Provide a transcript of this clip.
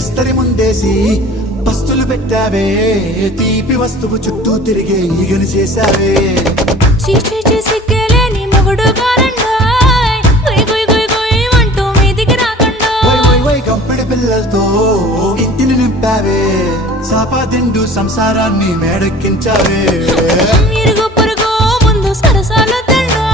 విస్తరి ముందేసి పస్తులు పెట్టావే తీపి వస్తువు చుట్టూ తిరిగే ఈగని చేశావే సిగ్గలేని మొగుడు కాలండాయ్ గుయ్ గుయ్ గుయ్ గుయ్ అంటూ మీదికి రాకుండా కంపెడి పిల్లలతో ఇంటిని నింపావే సాపాదిండు సంసారాన్ని మేడెక్కించావే ఇరుగు పొరుగు ముందు సరసాల తండా